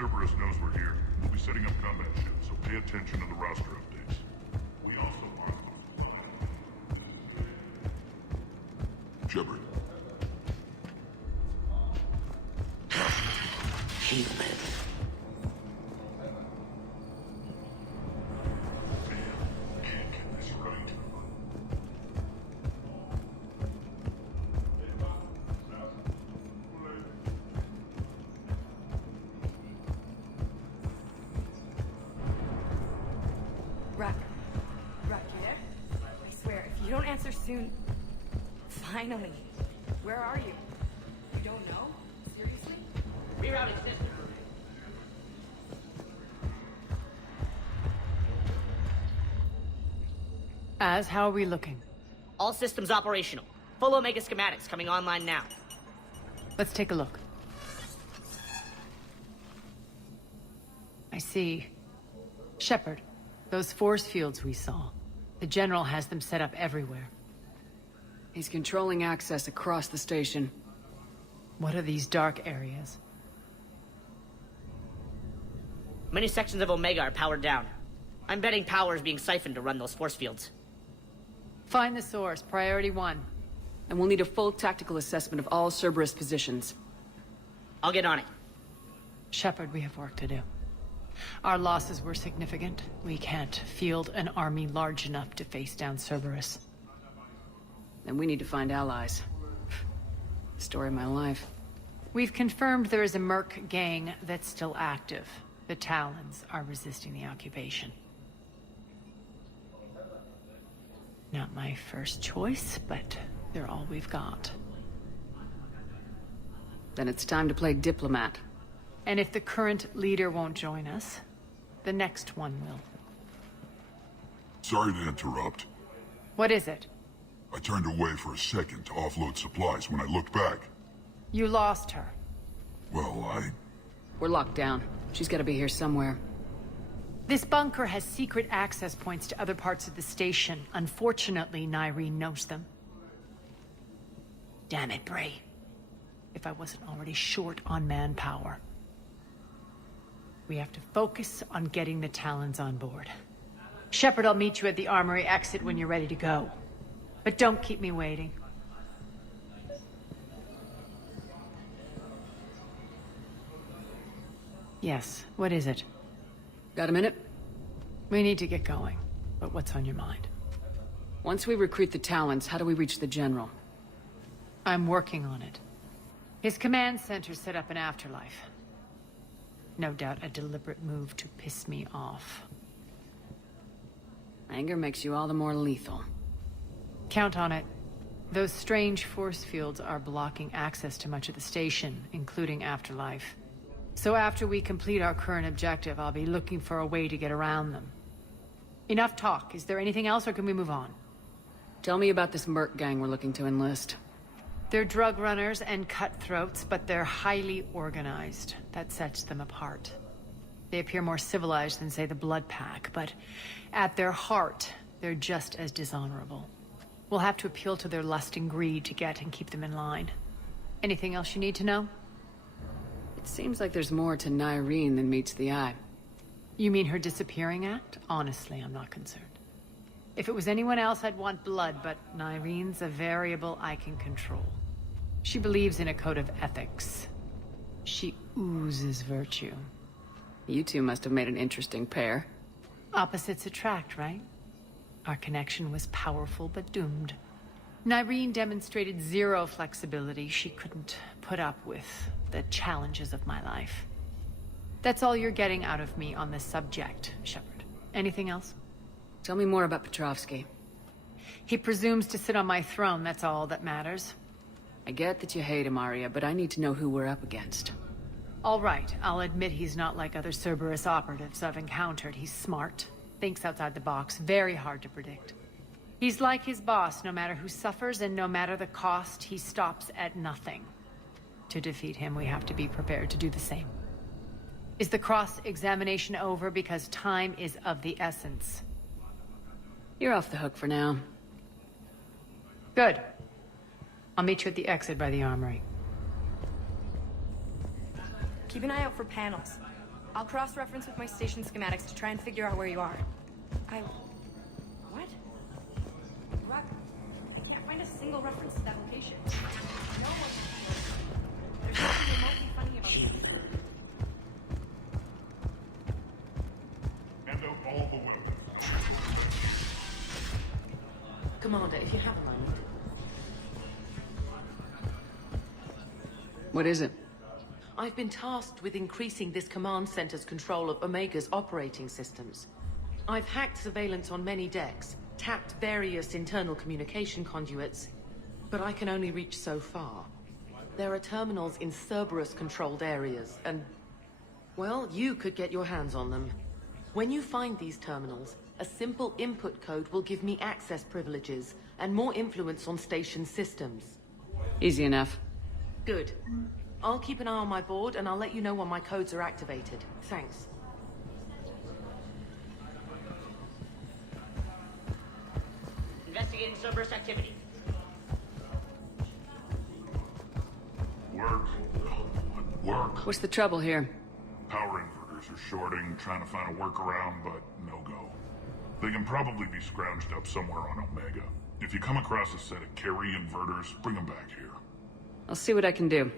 Cerberus knows we're here. We'll be setting up combat ships, so pay attention to the roster updates. We also are... Shepard. Human. Can't get this right. Rock, you there? I swear, if you don't answer soon... Finally. Where are you? You don't know? Seriously? Rerouting system. How are we looking? All systems operational. Full Omega schematics coming online now. Let's take a look. I see. Shepard, those force fields we saw. The General has them set up everywhere. He's controlling access across the station. What are these dark areas? Many sections of Omega are powered down. I'm betting power is being siphoned to run those force fields. Find the source, priority 1. And we'll need a full tactical assessment of all Cerberus positions. I'll get on it. Shepard, we have work to do. Our losses were significant. We can't field an army large enough to face down Cerberus. Then we need to find allies. Story of my life. We've confirmed there is a Merc gang that's still active. The Talons are resisting the occupation. Not my first choice, but they're all we've got. Then it's time to play diplomat. And if the current leader won't join us, the next one will. Sorry to interrupt. What is it? I turned away for a second to offload supplies. When I looked back, You lost her. well, We're locked down. She's gotta be here somewhere. This bunker has secret access points to other parts of the station. Unfortunately, Nyreen knows them. Damn it, Bray. If I wasn't already short on manpower. We have to focus on getting the Talons on board. Shepard, I'll meet you at the armory exit when you're ready to go. But don't keep me waiting. Yes, what is it? Got a minute? We need to get going. But what's on your mind? Once we recruit the Talons, how do we reach the General? I'm working on it. His command center set up an afterlife. No doubt a deliberate move to piss me off. Anger makes you all the more lethal. Count on it. Those strange force fields are blocking access to much of the station, including afterlife. So after we complete our current objective, I'll be looking for a way to get around them. Enough talk. Is there anything else, or can we move on? Tell me about this Merc gang we're looking to enlist. They're drug runners and cutthroats, but they're highly organized. That sets them apart. They appear more civilized than, say, the Blood Pack, but at their heart, they're just as dishonorable. We'll have to appeal to their lust and greed to get and keep them in line. Anything else you need to know? It seems like there's more to Nyreen than meets the eye. You mean her disappearing act? Honestly, I'm not concerned. If it was anyone else, I'd want blood, but Nyreen's a variable I can control. She believes in a code of ethics. She oozes virtue. You two must have made an interesting pair. Opposites attract, right? Our connection was powerful but doomed. Nyreen demonstrated zero flexibility. She couldn't put up with the challenges of my life. That's all you're getting out of me on this subject, Shepard. Anything else? Tell me more about Petrovsky. He presumes to sit on my throne, that's all that matters. I get that you hate him, Arya, but I need to know who we're up against. All right, I'll admit he's not like other Cerberus operatives I've encountered. He's smart, thinks outside the box, very hard to predict. He's like his boss, no matter who suffers and no matter the cost, he stops at nothing. To defeat him, we have to be prepared to do the same. Is the cross-examination over? Because time is of the essence. You're off the hook for now. Good. I'll meet you at the exit by the armory. Keep an eye out for panels. I'll cross-reference with my station schematics to try and figure out where you are. What? Rock, I can't find a single reference to that location. No one. There's nothing remotely funny about this. Hand out all the weapons. Commander, if you have a moment. What is it? I've been tasked with increasing this command center's control of Omega's operating systems. I've hacked surveillance on many decks, tapped various internal communication conduits, but I can only reach so far. There are terminals in Cerberus-controlled areas, and... well, you could get your hands on them. When you find these terminals, a simple input code will give me access privileges and more influence on station systems. Easy enough. Good. I'll keep an eye on my board, and I'll let you know when my codes are activated. Thanks. Investigating Cerberus activity. Work. Work. What's the trouble here? Power inverters are shorting, trying to find a workaround, but no go. They can probably be scrounged up somewhere on Omega. If you come across a set of carry inverters, bring them back here. I'll see what I can do.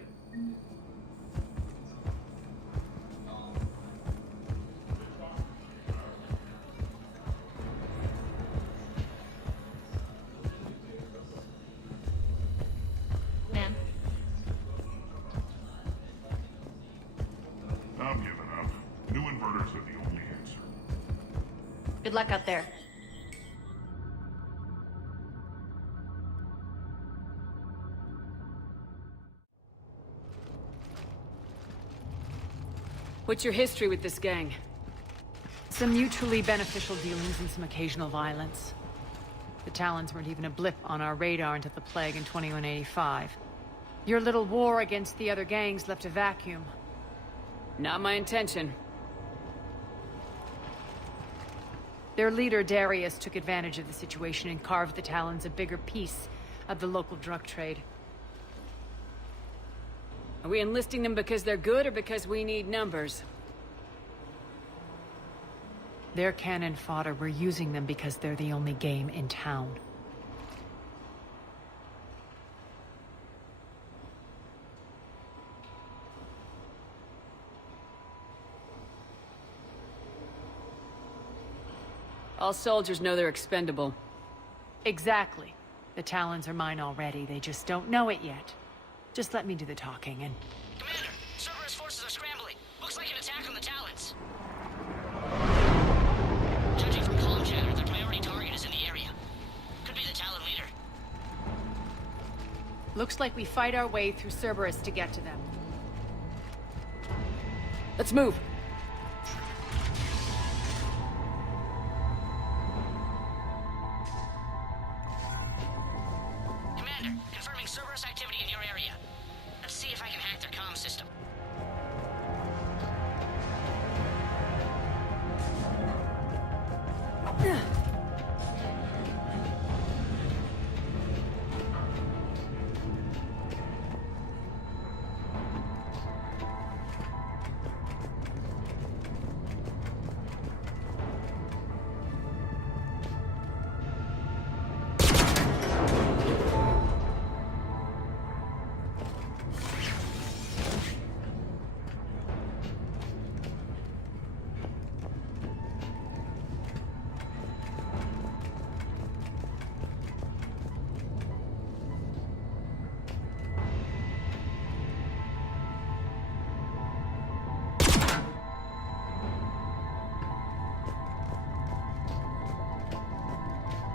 Ma'am? I'm giving up. New inverters are the only answer. Good luck out there. What's your history with this gang? Some mutually beneficial dealings and some occasional violence. The Talons weren't even a blip on our radar until the plague in 2185. Your little war against the other gangs left a vacuum. Not my intention. Their leader, Darius, took advantage of the situation and carved the Talons a bigger piece of the local drug trade. Are we enlisting them because they're good or because we need numbers? They're cannon fodder. We're using them because they're the only game in town. All soldiers know they're expendable. Exactly. The Talons are mine already. They just don't know it yet. Just let me do the talking and... Commander, Cerberus forces are scrambling. Looks like an attack on the Talons. Judging from comm chatter, their priority target is in the area. Could be the Talon leader. Looks like we fight our way through Cerberus to get to them. Let's move. Commander, confirming Cerberus activity in your area. Let's see if I can hack their comm system.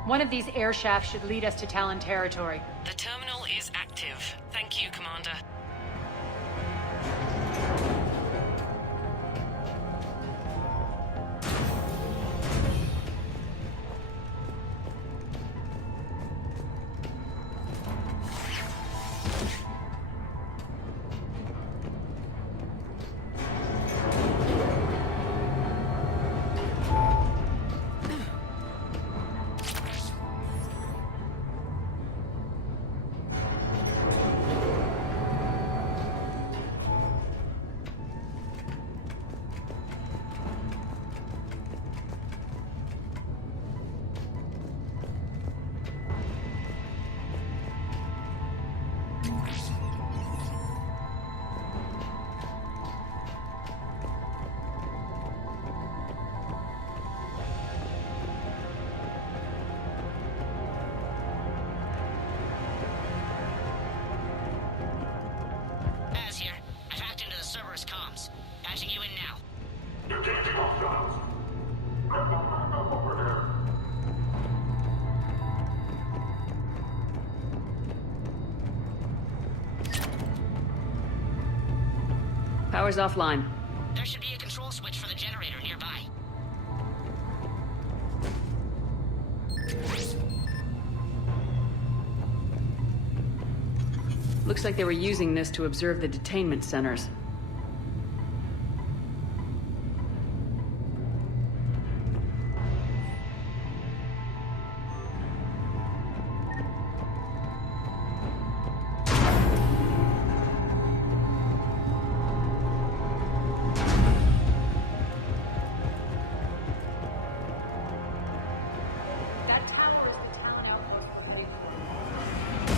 One of these air shafts should lead us to Talon territory. The terminal is active. Thank you, Commander. Power's offline. There should be a control switch for the generator nearby. Looks like they were using this to observe the detainment centers.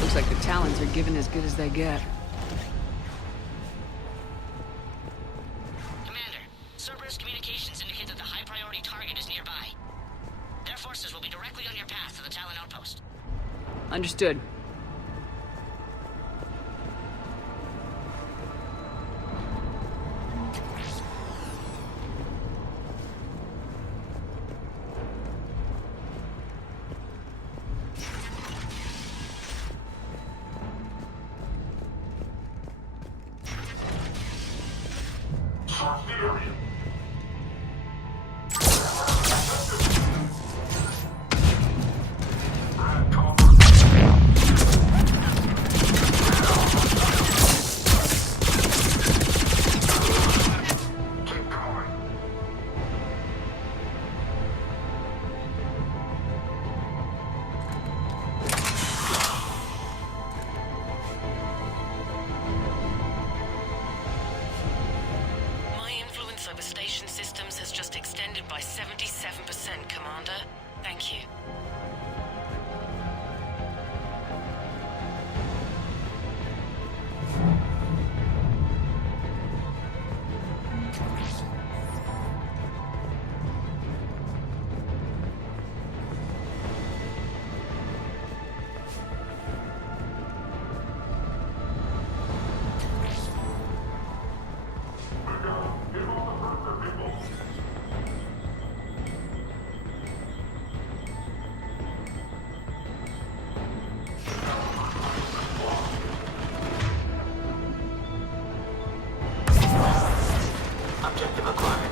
Looks like the Talons are given as good as they get. Commander, Cerberus communications indicate that the high-priority target is nearby. Their forces will be directly on your path to the Talon outpost. Understood. My influence over station systems has just extended by 77%, Commander. Thank you. Objective acquired.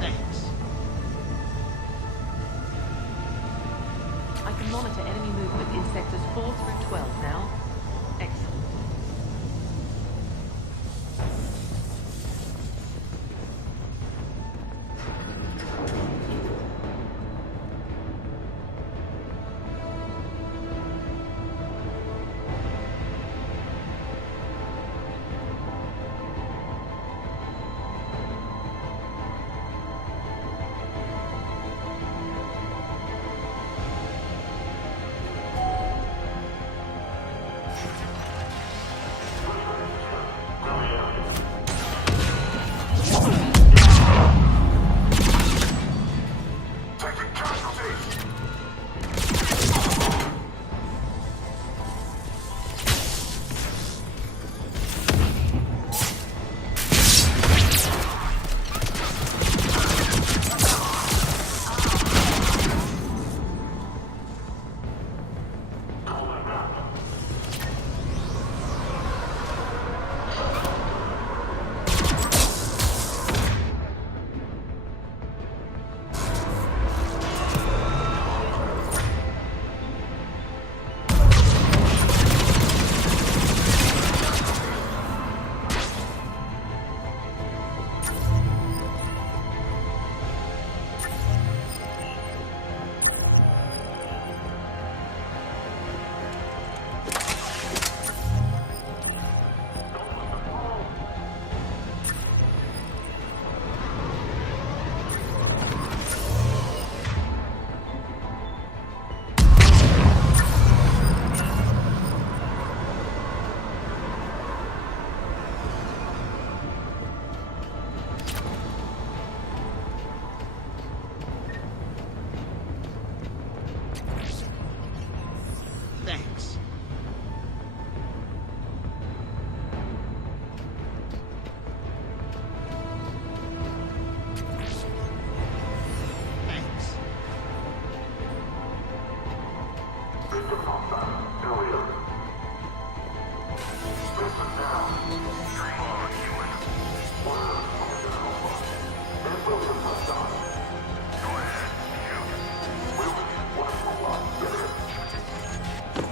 Thanks. I can monitor enemy movement in sectors 4 through 12 now. Excellent.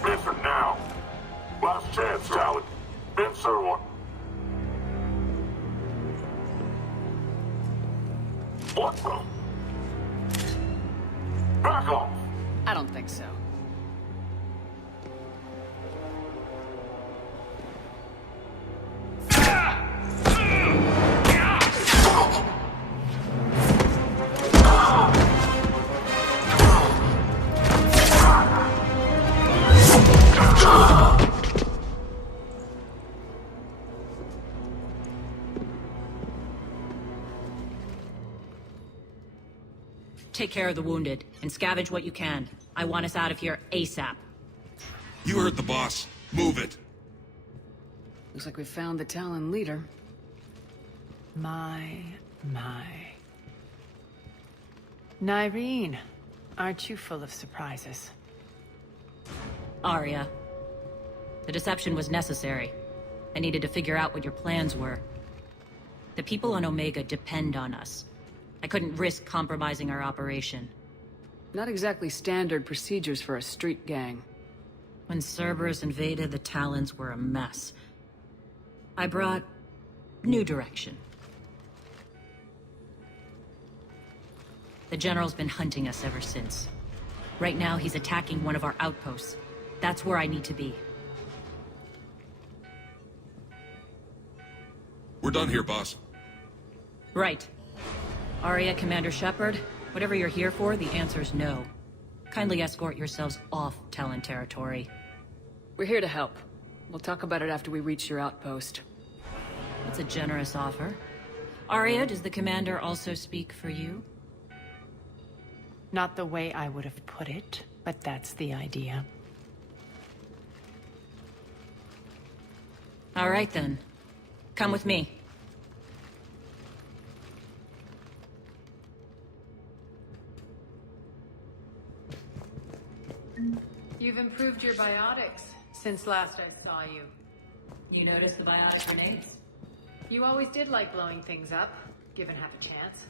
Answer now. Last chance, Talon. Answer one. What the? Back off! I don't think so. Take care of the wounded, and scavenge what you can. I want us out of here ASAP. You heard the boss. Move it. Looks like we found the Talon leader. My. Nyreen, aren't you full of surprises? Arya. The deception was necessary. I needed to figure out what your plans were. The people on Omega depend on us. I couldn't risk compromising our operation. Not exactly standard procedures for a street gang. When Cerberus invaded, the Talons were a mess. I brought new direction. The General's been hunting us ever since. Right now, he's attacking one of our outposts. That's where I need to be. We're done here, boss. Right. Arya, Commander Shepard, whatever you're here for, the answer's no. Kindly escort yourselves off Talon territory. We're here to help. We'll talk about it after we reach your outpost. That's a generous offer. Arya, does the Commander also speak for you? Not the way I would have put it, but that's the idea. All right then. Come with me. You've improved your biotics since last I saw you. You notice the biotic grenades? You always did like blowing things up, given half a chance.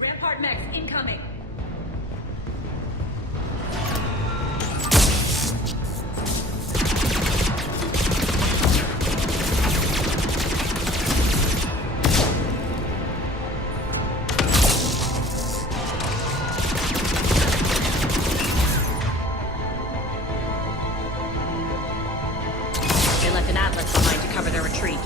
Rampart mechs incoming! They left an atlas behind to cover their retreat.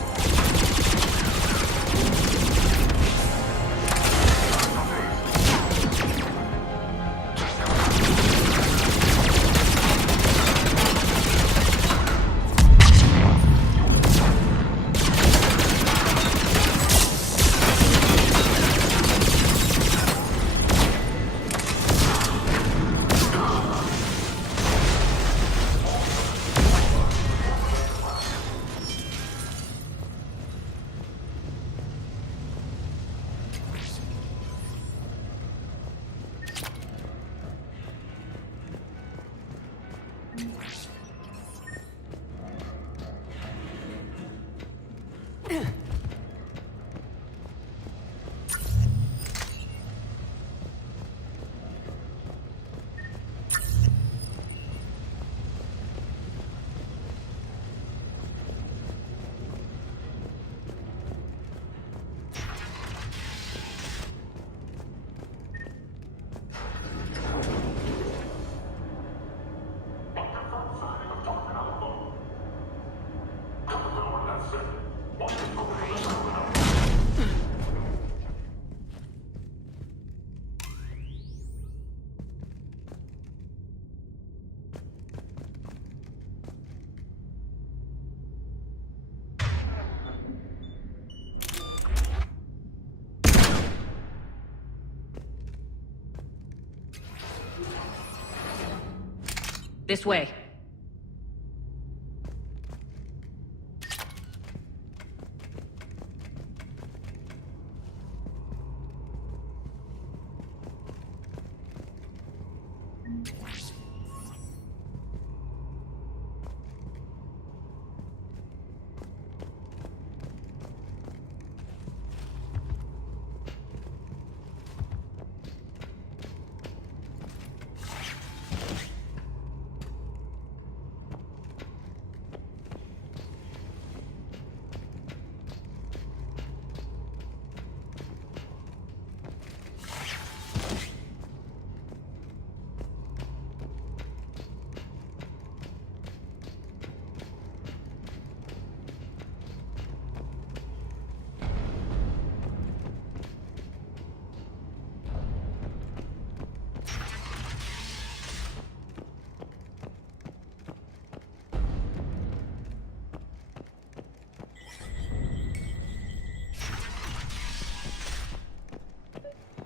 This way.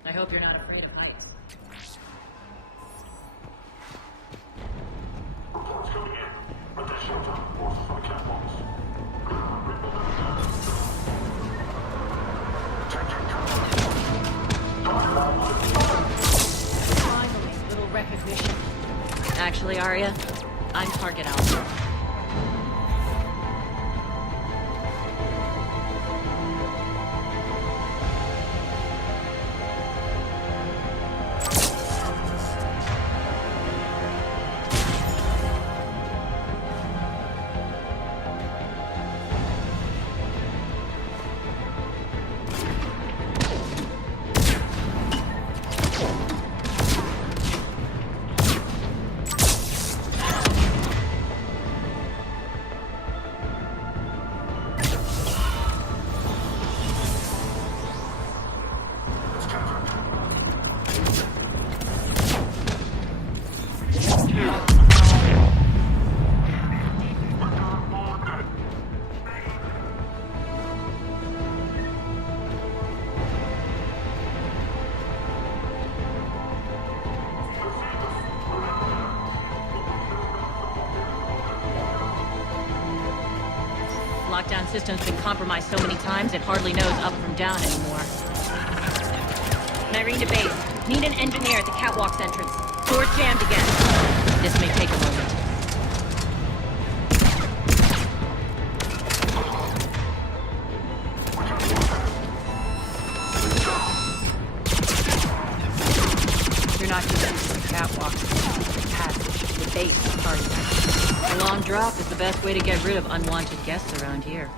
I hope you're not afraid of heights. Reports coming in. Additional time forces on the catwalks. Finally, little recognition. Actually, Arya, I'm Target Alpha. Lockdown system's been compromised so many times it hardly knows up from down anymore. Nyreen to base. Need an engineer at the catwalk's entrance. Door's jammed again. This may take a moment. You're not just using the catwalk. The passage, the base is part of that. A long drop is the best way to get rid of unwanted guests around here.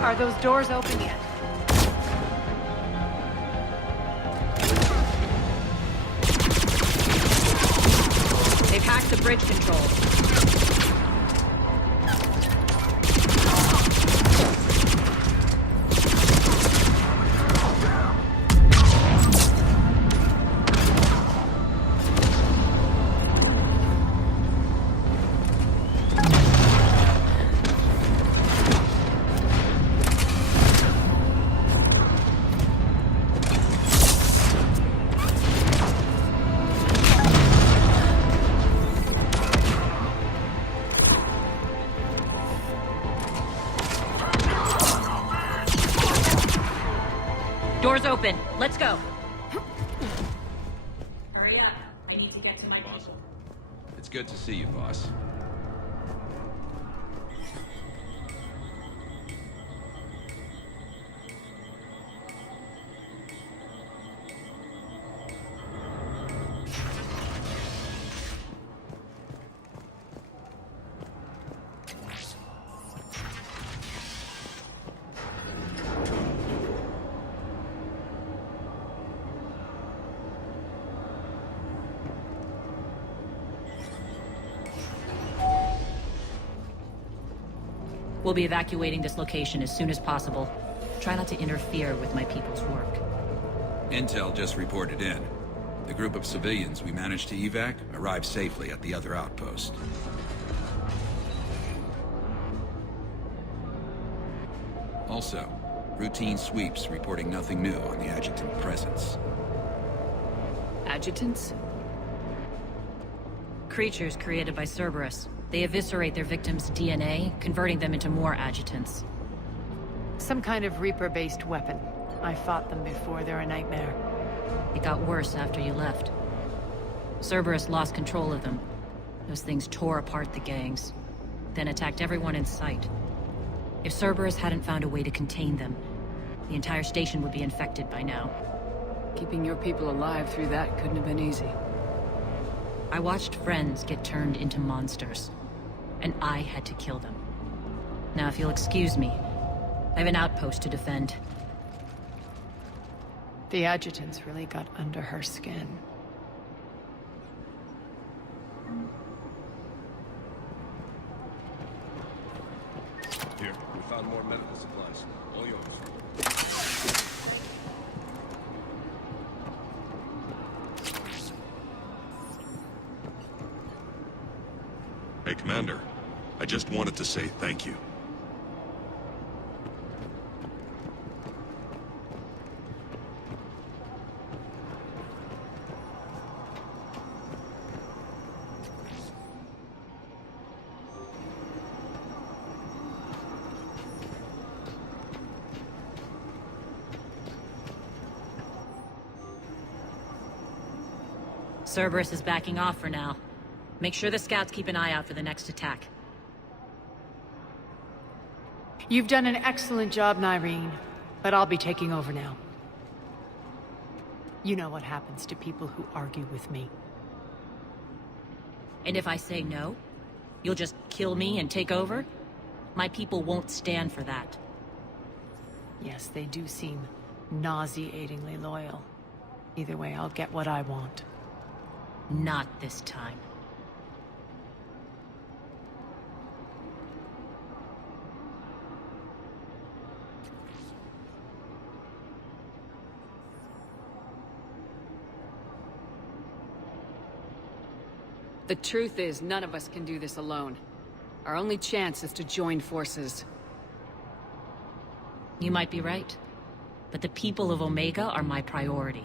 Are those doors open yet? They've hacked the bridge controls. Doors open. Let's go. Hurry up. I need to get to my Boss. It's good to see you, boss. We'll be evacuating this location as soon as possible. Try not to interfere with my people's work. Intel just reported in. The group of civilians we managed to evac arrived safely at the other outpost. Also, routine sweeps reporting nothing new on the adjutant presence. Adjutants? Creatures created by Cerberus. They eviscerate their victims' DNA, converting them into more adjutants. Some kind of Reaper-based weapon. I fought them before, they're a nightmare. It got worse after you left. Cerberus lost control of them. Those things tore apart the gangs, then attacked everyone in sight. If Cerberus hadn't found a way to contain them, the entire station would be infected by now. Keeping your people alive through that couldn't have been easy. I watched friends get turned into monsters, and I had to kill them. Now, if you'll excuse me, I have an outpost to defend. The adjutants really got under her skin. Here, we found more medical supplies. All yours. Hey, Commander. I just wanted to say thank you. Cerberus is backing off for now. Make sure the scouts keep an eye out for the next attack. You've done an excellent job, Nyreen, but I'll be taking over now. You know what happens to people who argue with me. And if I say no, you'll just kill me and take over? My people won't stand for that. Yes, they do seem nauseatingly loyal. Either way, I'll get what I want. Not this time. The truth is, none of us can do this alone. Our only chance is to join forces. You might be right, but the people of Omega are my priority.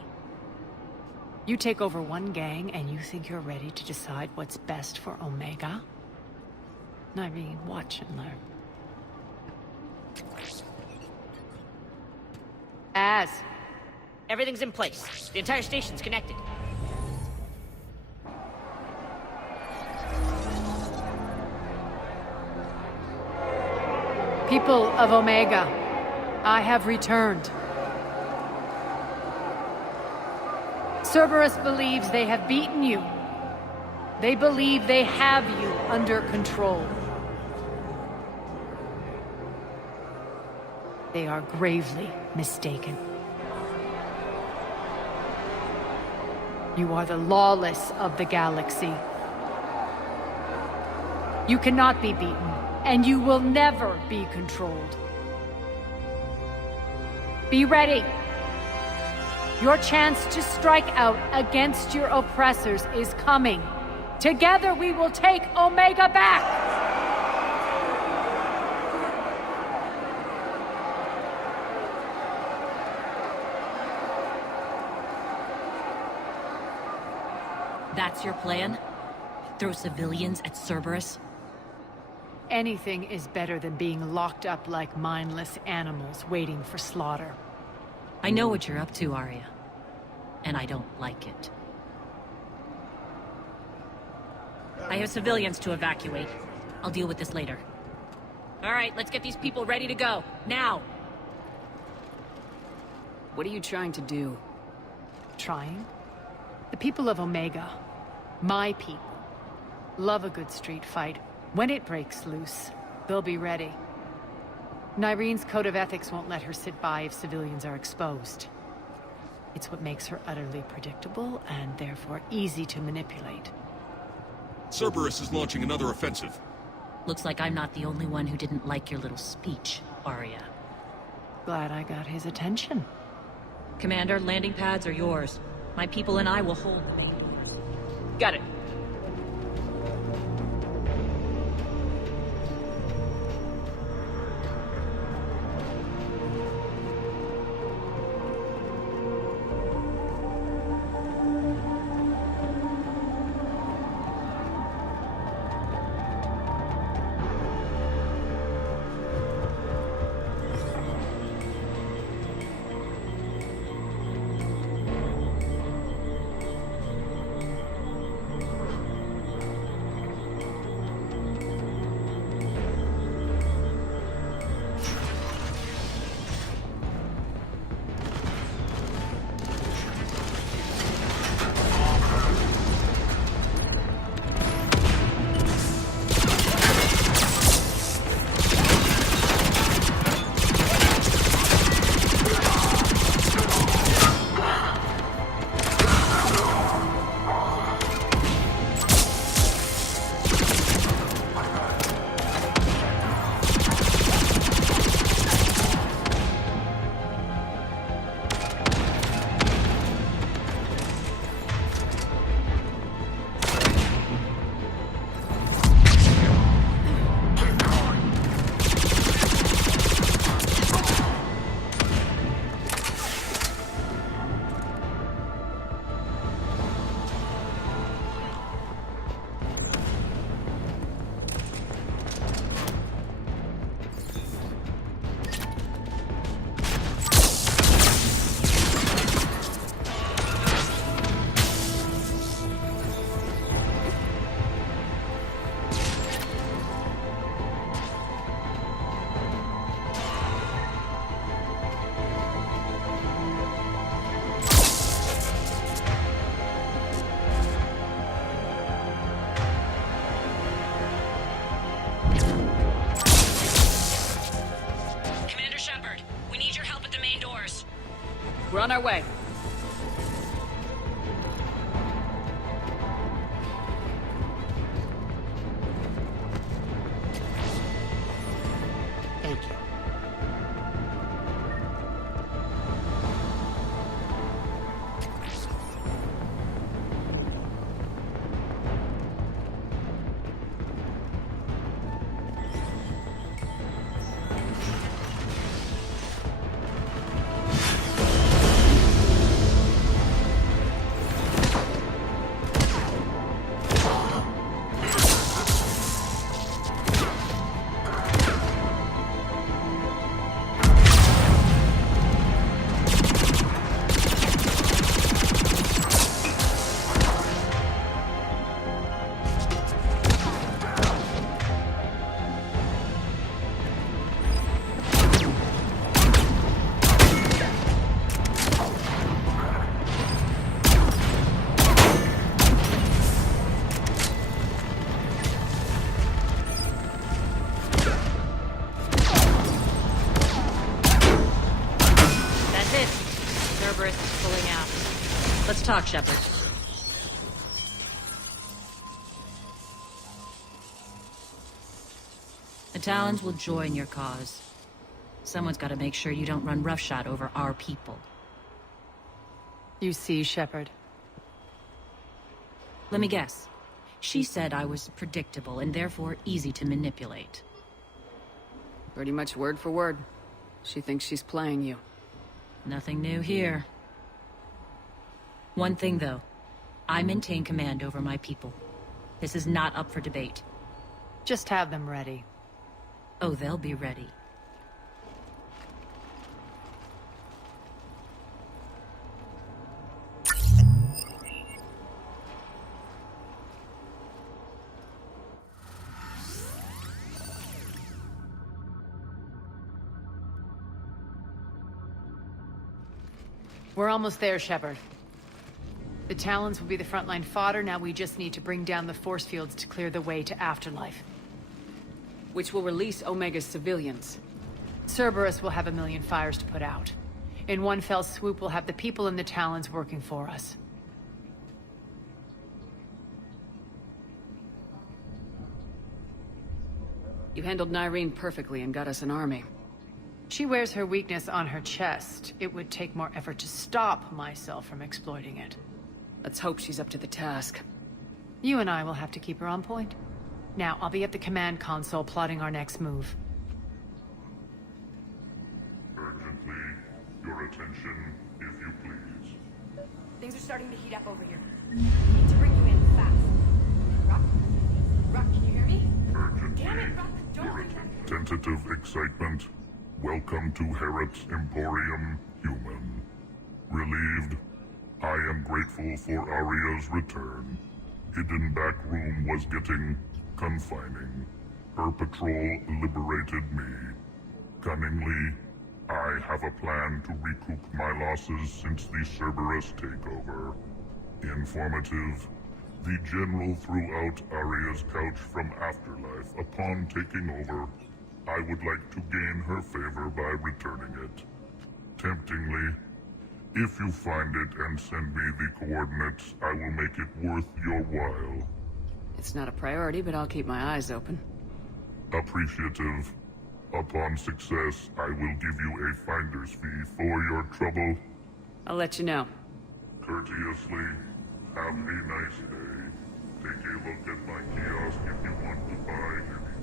You take over one gang and you think you're ready to decide what's best for Omega? Nyreen, watch and learn. Everything's in place. The entire station's connected. People of Omega, I have returned. Cerberus believes they have beaten you. They believe they have you under control. They are gravely mistaken. You are the lawless of the galaxy. You cannot be beaten, and you will never be controlled. Be ready. Your chance to strike out against your oppressors is coming. Together we will take Omega back! That's your plan? Throw civilians at Cerberus? Anything is better than being locked up like mindless animals waiting for slaughter. I know what you're up to, Arya. And I don't like it. I have civilians to evacuate. I'll deal with this later. Alright, let's get these people ready to go. Now! What are you trying to do? Trying? The people of Omega, my people, love a good street fight. When it breaks loose, they'll be ready. Nyreen's code of ethics won't let her sit by if civilians are exposed. It's what makes her utterly predictable and therefore easy to manipulate. Cerberus is launching another offensive. Looks like I'm not the only one who didn't like your little speech, Arya. Glad I got his attention. Commander, landing pads are yours. My people and I will hold the main doors. Got it. Commander Shepard, we need your help at the main doors. We're on our way. Thank you. Cerberus is pulling out. Let's talk, Shepard. The Talons will join your cause. Someone's got to make sure you don't run roughshod over our people. You see, Shepard. Let me guess. She said I was predictable and therefore easy to manipulate. Pretty much word for word. She thinks she's playing you. Nothing new here. One thing, though. I maintain command over my people. This is not up for debate. Just have them ready. Oh, they'll be ready. We're almost there, Shepard. The Talons will be the frontline fodder, now we just need to bring down the force fields to clear the way to Afterlife. Which will release Omega's civilians. Cerberus will have 1,000,000 fires to put out. In one fell swoop, we'll have the people in the Talons working for us. You handled Nyreen perfectly and got us an army. She wears her weakness on her chest. It would take more effort to stop myself from exploiting it. Let's hope she's up to the task. You and I will have to keep her on point. Now, I'll be at the command console plotting our next move. Urgently, your attention, if you please. Things are starting to heat up over here. We need to bring you in fast. Rock? Rock, can you hear me? Urgently, Damn it, Rock, don't your leave that- tentative excitement. Welcome to Harrot's Emporium, human. Relieved, I am grateful for Aria's return. Hidden back room was getting confining. Her patrol liberated me. Cunningly, I have a plan to recoup my losses since the Cerberus takeover. Informative, the General threw out Aria's couch from Afterlife upon taking over. I would like to gain her favor by returning it. Temptingly, if you find it and send me the coordinates, I will make it worth your while. It's not a priority, but I'll keep my eyes open. Appreciative. Upon success, I will give you a finder's fee for your trouble. I'll let you know. Courteously, have a nice day. Take a look at my kiosk if you want to buy anything.